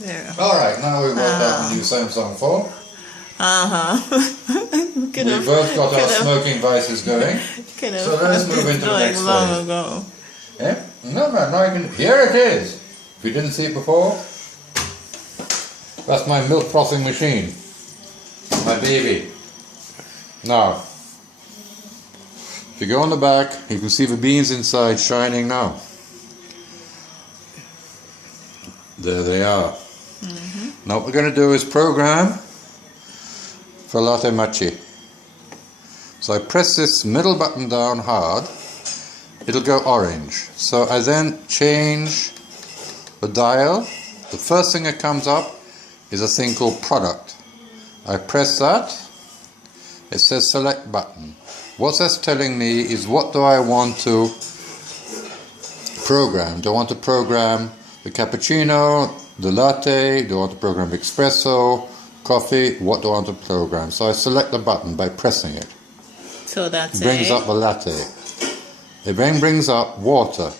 There. Alright, now we've worked out the new Samsung phone. We both got our smoking vices going. So let's move into the next phase. Yeah? No, now you can. Here it is. If you didn't see it before, that's my milk frothing machine. My baby. Now, if you go on the back, you can see the beans inside shining now. There they are. Now what we're going to do is program for latte machi. So I press this middle button down hard, it'll go orange. So I then change the dial. The first thing that comes up is a thing called product. I press that, it says select button. What that's telling me is what do I want to program. Do I want to program the cappuccino, the latte, do I want to program espresso, coffee, what do I want to program? So I select the button by pressing it. So that's it. Brings up the latte. It then brings up water.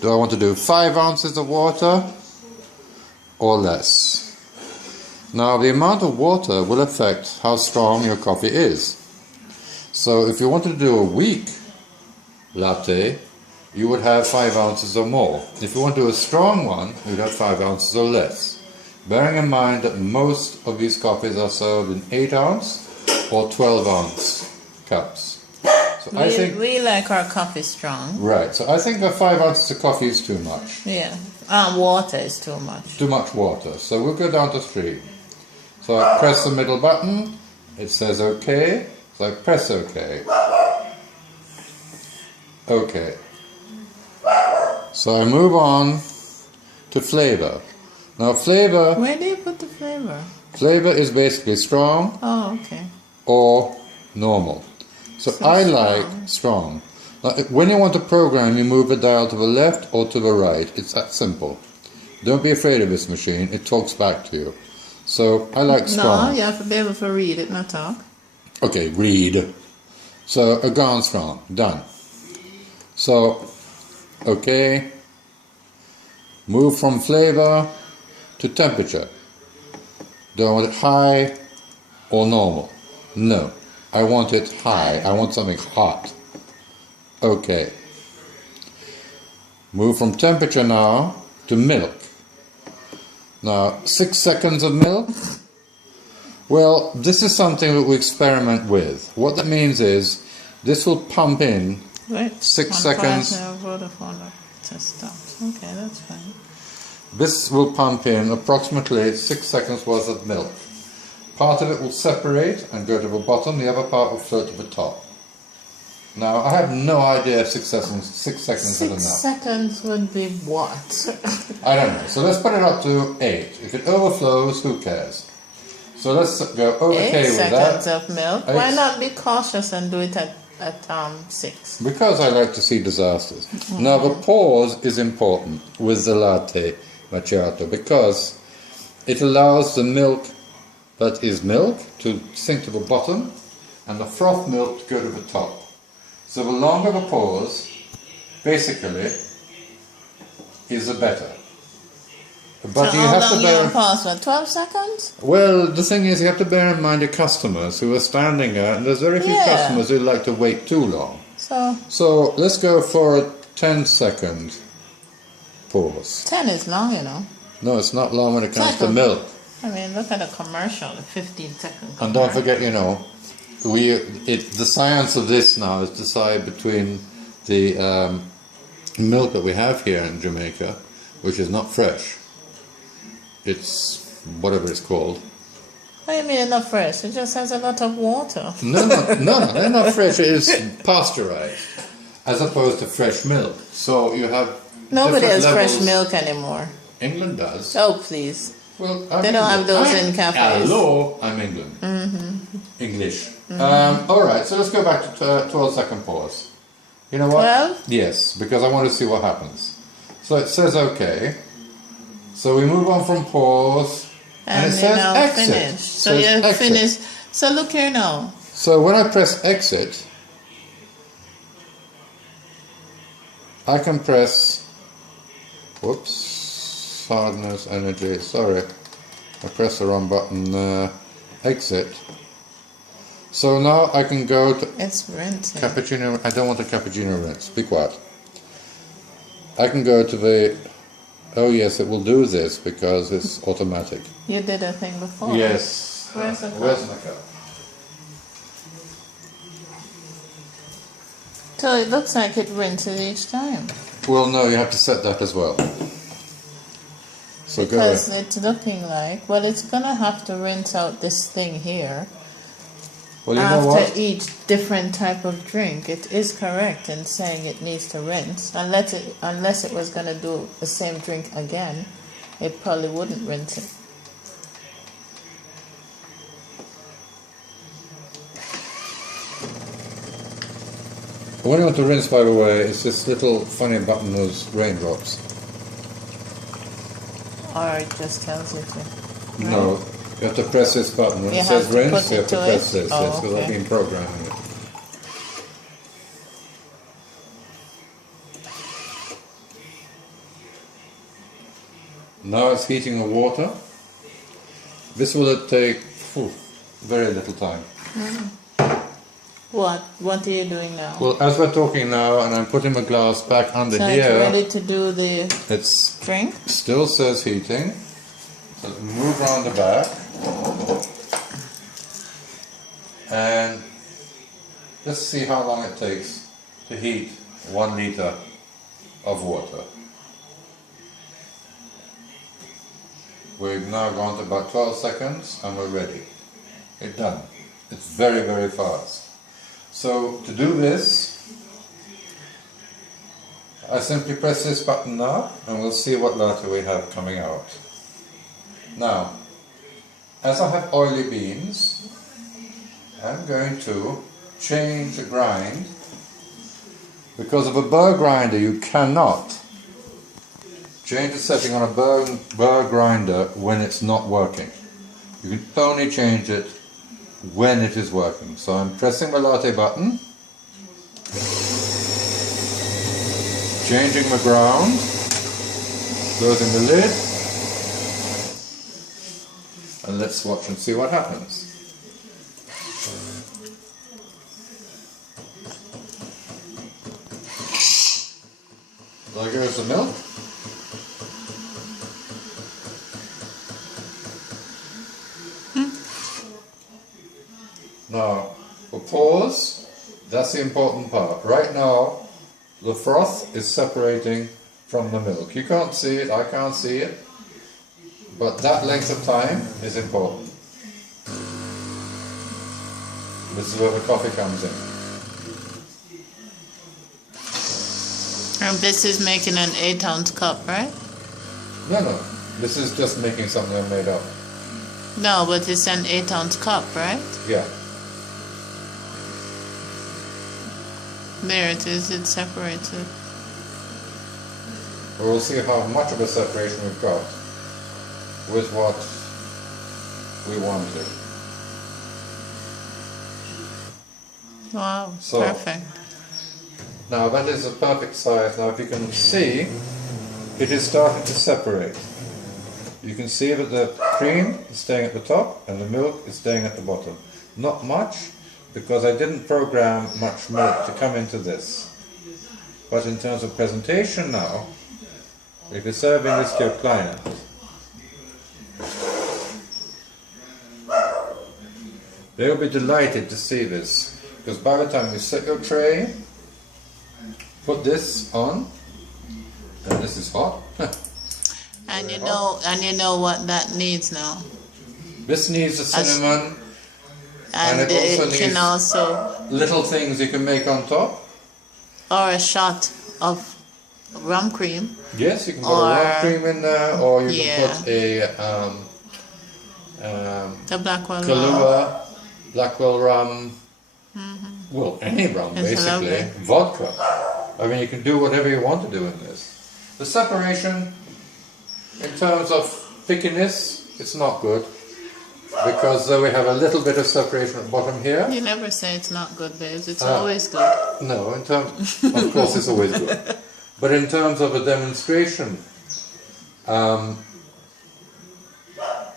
Do I want to do 5 ounces of water or less? Now the amount of water will affect how strong your coffee is. So if you wanted to do a weak latte, you would have 5 ounces or more. If you want to do a strong one, you'd have 5 ounces or less. Bearing in mind that most of these coffees are served in 8 ounce or 12 ounce cups. So I think we like our coffee strong. Right, so I think that 5 ounces of coffee is too much. Yeah, water is too much. Too much water, so we'll go down to 3. So I press the middle button, it says OK, so I press OK. OK. So I move on to flavor. Now flavor... Where do you put the flavor? Flavor is basically strong or normal. So I like strong. Now, when you want to program, you move the dial to the left or to the right. It's that simple. Don't be afraid of this machine. It talks back to you. So I like strong. No, you have to be able to read it, not talk. Okay, read. So gone strong. Done. So, okay. Move from flavor to temperature. Do I want it high or normal? No. I want it high. I want something hot. Okay. Move from temperature now to milk. Now, 6 seconds of milk? Well, this is something that we experiment with. What that means is, this will pump in 6 seconds. Okay, that's fine. This will pump in approximately 6 seconds worth of milk. Part of it will separate and go to the bottom, the other part will float to the top. Now, I have no idea if 6 seconds is enough. 6 seconds would be what? I don't know. So let's put it up to 8. If it overflows, who cares? So let's go okay with that. 8 seconds of milk. Why not be cautious and do it at 6? Because I like to see disasters. Now, the pause is important with the latte macchiato because it allows the milk that is milk to sink to the bottom and the froth milk to go to the top. So the longer the pause, basically, is the better. But so you have to bear... pause for 12 seconds? Well, the thing is, you have to bear in mind your customers who are standing there, and there's very few customers who like to wait too long. So let's go for a 10-second pause. 10 is long, you know. No, it's not long when it comes to milk. I mean, look at a commercial, a 15-second commercial. And don't forget, you know, the science of this now is to decide between the milk that we have here in Jamaica, which is not fresh. It's whatever it's called. What do you mean not fresh? It just has a lot of water. No, they're not fresh. It is pasteurized, as opposed to fresh milk. So you have nobody has levels. Fresh milk anymore. England does. Oh, please. Well, they don't have those in cafes. Hello, I'm England. English. All right, so let's go back to 12-second pause. You know what? 12? Yes, because I want to see what happens. So it says OK. So we move on from pause, and it says exit. Finish. So you're finished. So look here now. So when I press exit, I can press, whoops, hardness, energy, sorry, I pressed the wrong button, exit. So now I can go to It's rinsing. cappuccino. I don't want a cappuccino rinse, be quiet. I can go to the, oh yes, it will do this because it's automatic. You did a thing before. Yes. Where's the Where's cup? my cup? So it looks like it rinses each time. Well, no, you have to set that as well. So Because go. it's looking like, well, it's going to have to rinse out this thing here Well, you know after what? each different type of drink. It is correct in saying it needs to rinse. Unless it was going to do the same drink again, it probably wouldn't rinse it. What you want to rinse, by the way, is this little funny button, those raindrops. Or it just tells you to. Right? No, you have to press this button. When You it says have to rinse, put you it have to to press it? this. Oh, Yes, because I've okay. been programming it. Now it's heating the water. This will take very little time. What? What are you doing now? Well, as we're talking now, and I'm putting the glass back under So here, it's ready to do the it's drink? still says heating. So move around the back. And just see how long it takes to heat 1 liter of water. We've now gone to about 12 seconds and we're ready. It's done. It's very, very fast. So to do this, I simply press this button now and we'll see what latte we have coming out. Now, as I have oily beans, I'm going to change the grind. Because of a burr grinder, you cannot change the setting on a burr grinder when it's not working. You can only change it when it is working. So I'm pressing the latte button, changing the ground, closing the lid, and let's watch and see what happens. There goes the milk. Now, we'll pause. That's the important part. Right now, the froth is separating from the milk. You can't see it, I can't see it, but that length of time is important. This is where the coffee comes in. And this is making an 8-ounce cup, right? No, this is just making something I made up. No, but it's an 8-ounce cup, right? Yeah. There it is, it's separated. We'll see how much of a separation we've got with what we wanted. Wow, So, perfect. now that is a perfect size. Now if you can see, it is starting to separate. You can see that the cream is staying at the top and the milk is staying at the bottom. Not much, because I didn't program much milk to come into this. But in terms of presentation now, if you're serving this to your client, they'll be delighted to see this. Because by the time you set your tray, put this on, and this is hot. And you know what that needs now. This needs the cinnamon, And it also it can needs- also, little things you can make on top. or a shot of rum cream. Yes, you can put a rum Or- cream in there, or you Yeah. can put a The Blackwell rum. Kahlua, Blackwell rum, well, any rum It's basically, lovely. vodka. I mean, you can do whatever you want to do in this. The separation, in terms of thickiness, it's not good, because we have a little bit of separation at the bottom here. You never say it's not good, babes. It's Ah. always good. No, in terms, of course it's always good. But in terms of a demonstration,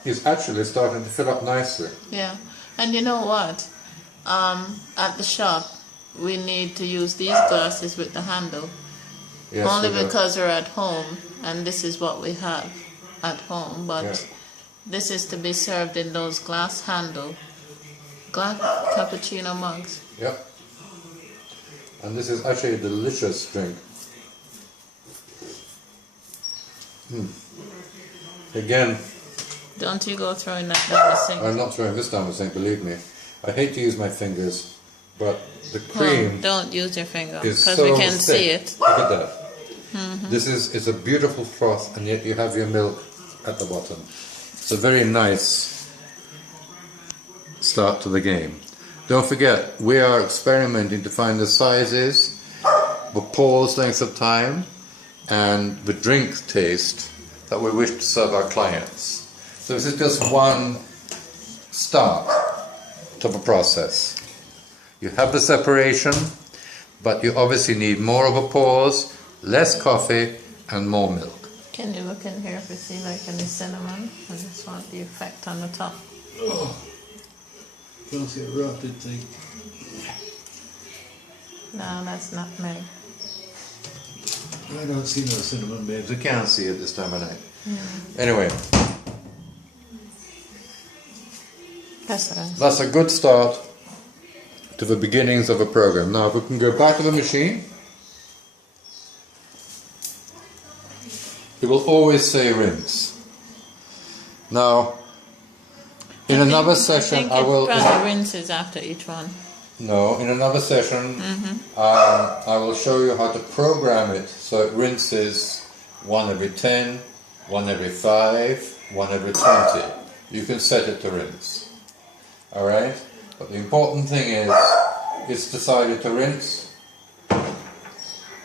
it's actually starting to fill up nicely. Yeah, and you know what? At the shop, we need to use these glasses with the handle. Yes, Only we do. because we're at home, and this is what we have at home. But Yeah. this is to be served in those glass handle cappuccino mugs. Yep. And this is actually a delicious drink. Again, Don't you go throwing that down the sink. I'm not throwing this down the sink, believe me. I hate to use my fingers, but the Oh, cream don't use your finger is because so we can thick. see it. Look at that. This is it's a beautiful froth, and yet you have your milk at the bottom. It's a very nice start to the game. Don't forget, we are experimenting to find the sizes, the pause length of time, and the drink taste that we wish to serve our clients. So this is just one start to the process. You have the separation, but you obviously need more of a pause, less coffee, and more milk. Can you look in here if you see like any cinnamon? I just want the effect on the top. Oh, can't see a rapid thing. No, that's nutmeg. I don't see no cinnamon, babes. I can't see it this time of night. Anyway, that's a good start to the beginnings of a program. Now, if we can go back to the machine, it will always say rinse. Now, in another session, I will. Probably rinses after each one. No, in another session, I will show you how to program it so it rinses 1 every 10, 1 every 5, 1 every 20. You can set it to rinse. Alright? But the important thing is, it's decided to rinse.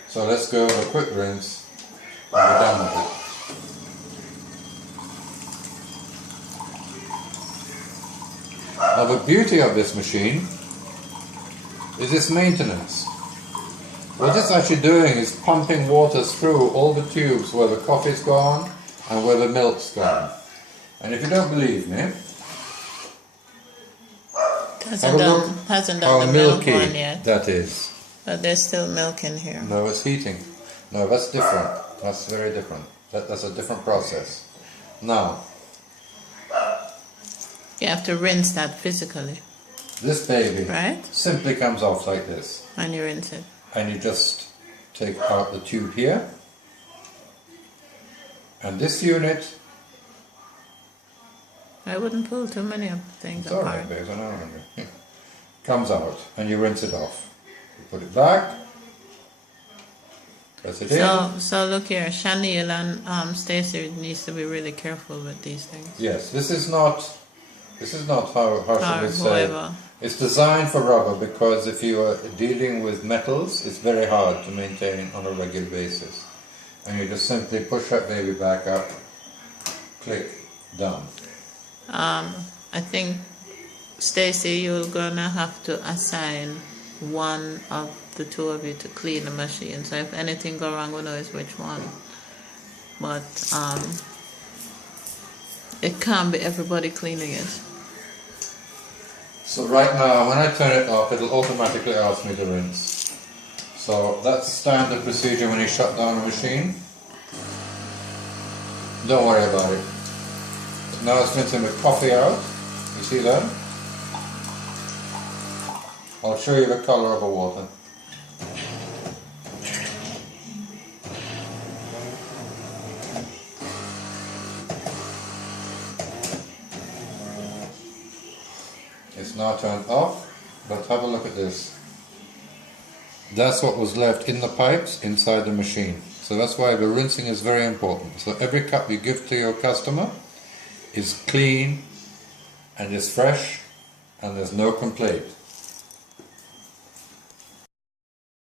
So let's go with a quick rinse and we're done with it. Now the beauty of this machine is its maintenance. What it's actually doing is pumping water through all the tubes where the coffee's gone and where the milk's gone. And if you don't believe me, Hasn't done how the milk milky one yet. that is. But there's still milk in here. No, it's heating. No, that's different. That's very different. That's a different process. Now, You have to rinse that physically, this baby right? simply comes off like this. And you rinse it. And you just take out the tube here. And this unit, I wouldn't pull too many of the things it's apart. alright, babes, I know, comes out and you rinse it off. You put it back. Press it in. So look here, Chanel and Stacy needs to be really careful with these things. Yes, this is not how should we say. Whoever. It's designed for rubber because if you are dealing with metals, it's very hard to maintain on a regular basis. And you just simply push that baby back up, click, done. I think, Stacy, you're gonna have to assign one of the two of you to clean the machine. So if anything go wrong, we know which one. But it can't be everybody cleaning it. So right now, when I turn it off, it'll automatically ask me to rinse. So that's standard procedure when you shut down a machine. Don't worry about it. Now it's rinsing the coffee out. You see that? I'll show you the color of the water. It's now turned off, but have a look at this. That's what was left in the pipes inside the machine. So that's why the rinsing is very important. So every cup you give to your customer is clean and is fresh and there's no complaint.